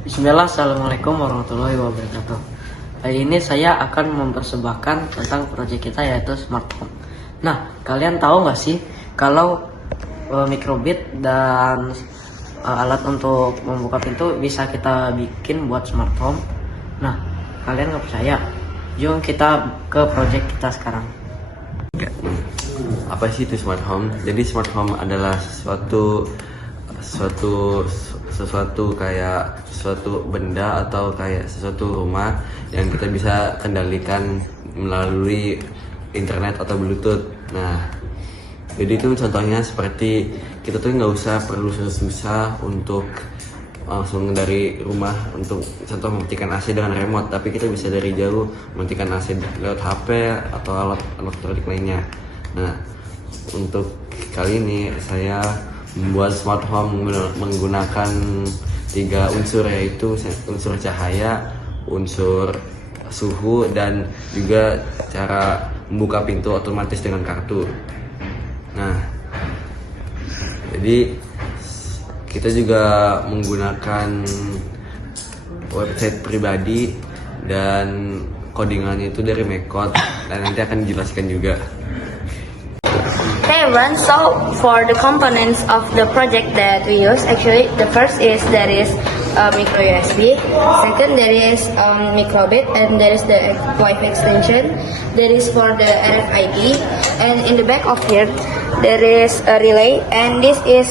Bismillah, Assalamualaikum warahmatullahi wabarakatuh. Hari ini saya akan mempersembahkan tentang proyek kita yaitu smart home. Nah, kalian tahu nggak sih kalau microbit dan alat untuk membuka pintu bisa kita bikin buat smart home? Nah, kalian nggak percaya? Jom kita ke proyek kita sekarang. Apa sih itu smart home? Jadi smart home adalah sesuatu kayak sesuatu benda atau kayak sesuatu rumah yang kita bisa kendalikan melalui internet atau bluetooth. Nah, jadi itu contohnya seperti kita tuh nggak usah perlu susah-susah untuk langsung dari rumah untuk contoh mematikan AC dengan remote, tapi kita bisa dari jauh mematikan AC lewat HP atau alat elektronik lainnya. Nah, untuk kali ini saya membuat smart home menggunakan 3 unsur, yaitu unsur cahaya, unsur suhu, dan juga cara membuka pintu otomatis dengan kartu. Nah, jadi kita juga menggunakan website pribadi dan codingannya itu dari Mekot, dan nanti akan dijelaskan juga. Hey everyone, so for the components of the project that we use, actually the first is there is micro USB, second there is microbit, and there is the Wi-Fi extension, there is for the RFID, and in the back of here there is a relay, and this is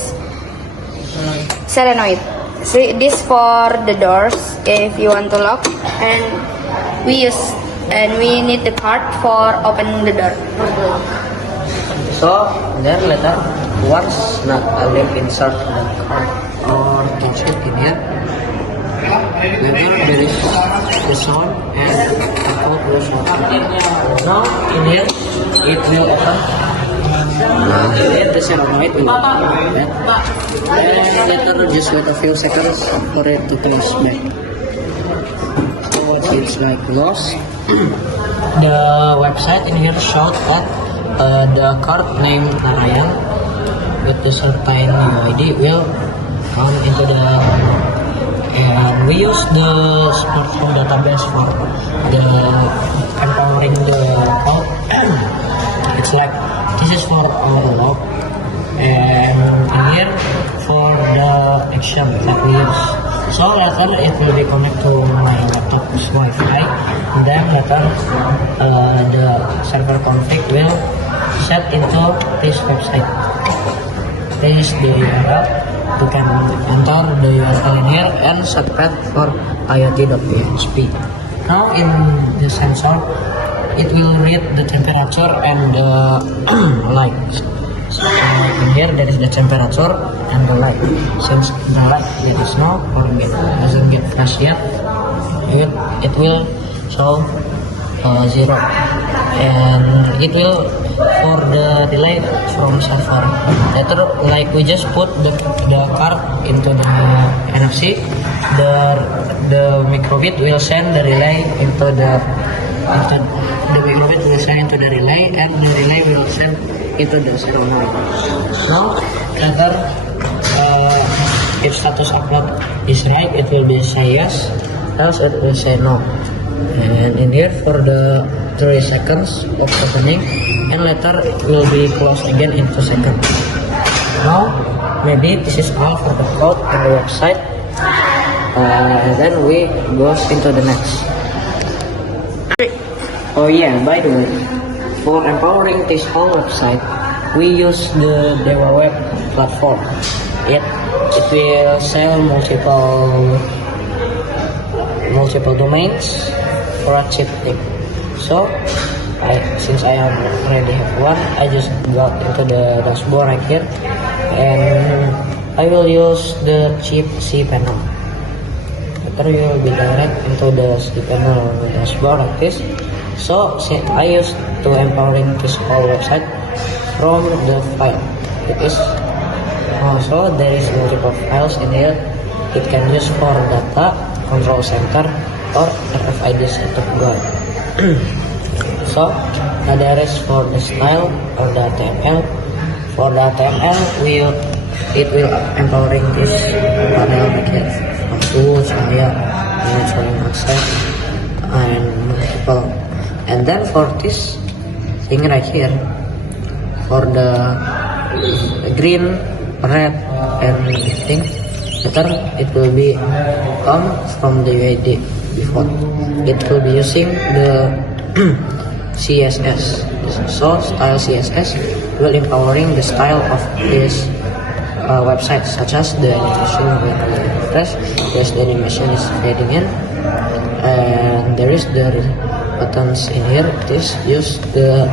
solenoid. See, this for the doors if you want to lock, and we need the card for opening the door. So then later, once a link insert the card or insert in here, later there is the sound and the code will show up. Now in here it will open. Then the solenoid will open. And later just wait a few seconds for it to close back. So it's like close. The website in here showed that the card named Narayan with the certain ID will come into the, and we use the smartphone database for the empowering the code. It's like this is for our log, and in here for the action that we use. So later it will be connected to my laptop's Wi-Fi, and then later the server config will set into this website. This is the URL. You can enter the URL in here and subscribe for iot.php. Now in the sensor, it will read the temperature and the light. So in here there is the temperature and the light. Since the light there is no or doesn't get flash yet, it will show 0, and it will for the delay from server. Later, like we just put the card into the NFC, the microbit will send the relay into the microbit will send into the relay, and the relay will send into the solenoid. Now, later, if status upload is right, it will be say yes, else it will say no. And in here for the 3 seconds of opening, and later it will be closed again in 2 seconds. Now maybe this is all for the code and the website, and then we go into the next. Oh yeah, by the way, for empowering this whole website, we use the Dewa Web platform. It will sell multiple domains for a cheap thing. So since I already have one, I just got into the dashboard right here, and I will use the cheap cPanel. Later you will be direct into the cPanel dashboard like this. So I used to empowering this whole website from the file. It is also there is multiple files in here. It can use for data, control center, or RFID setup guide. So there is for the style or the HTML. For the HTML, it will empowering this panel like that. Aku saya website and multiple. And then for this thing right here, for the green, red, and thing, later it will be come from the UID default. It will be using the CSS. So style CSS will empowering the style of this website, such as the animation when we refresh. There's the animation is fading in, and there is the buttons in here. This use the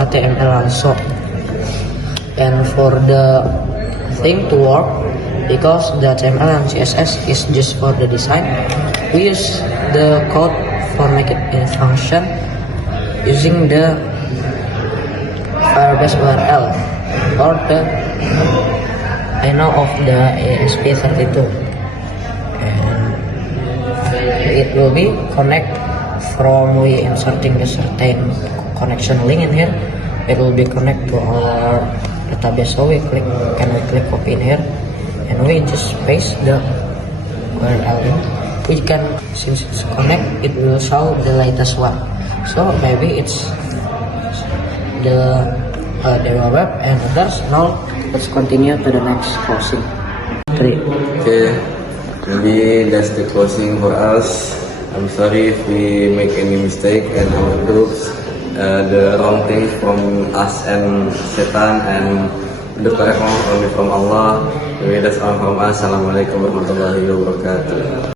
HTML also. And for the thing to work, because the HTML and CSS is just for the design, we use the code for make it in function using the Firebase URL or the INO of the ASP32, and it will be connect from we inserting the certain connection link in here. It will be connect to our database. So we click copy in here, and we just paste the URL in. We can, since it's connect, it will show the latest one. So maybe it's the Dewa Web and others. Now let's continue to the next closing. 3. Okay, maybe that's the closing for us. I'm sorry if we make any mistake and our groups the wrong things from us and Satan, and the correct one only from Allah. Maybe that's all from us. Assalamualaikum warahmatullahi wabarakatuh.